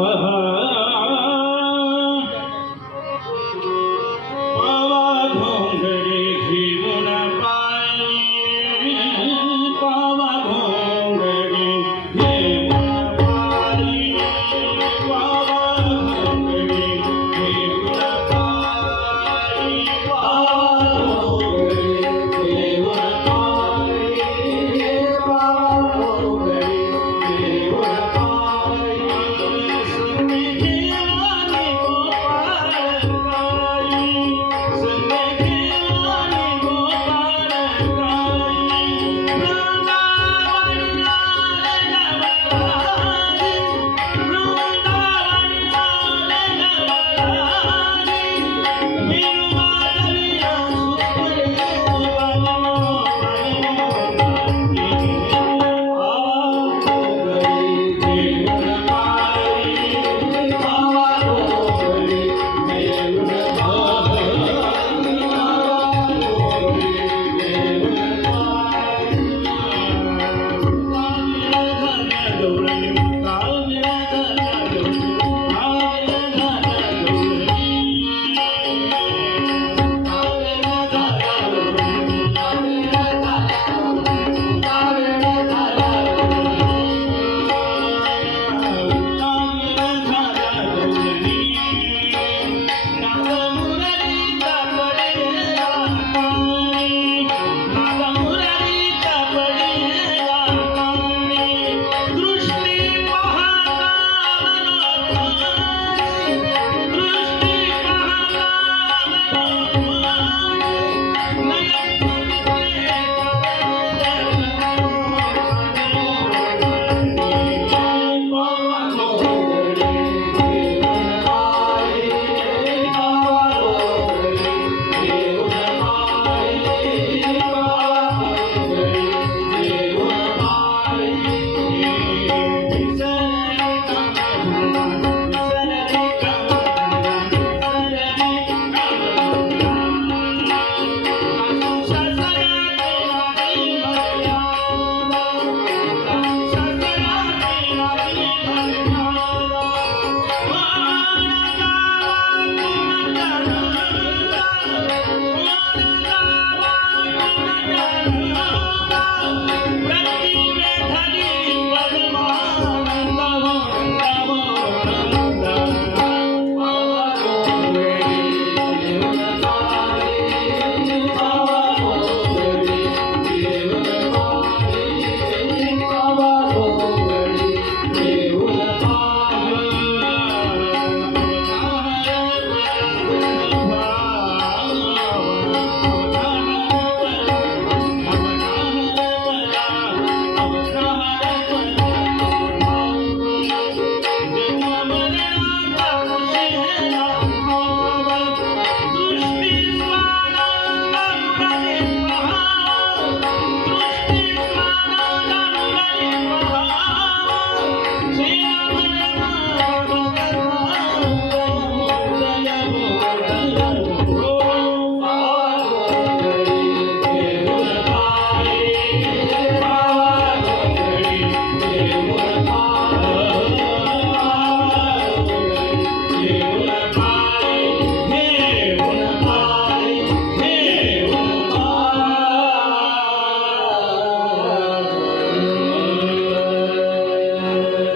Namaha.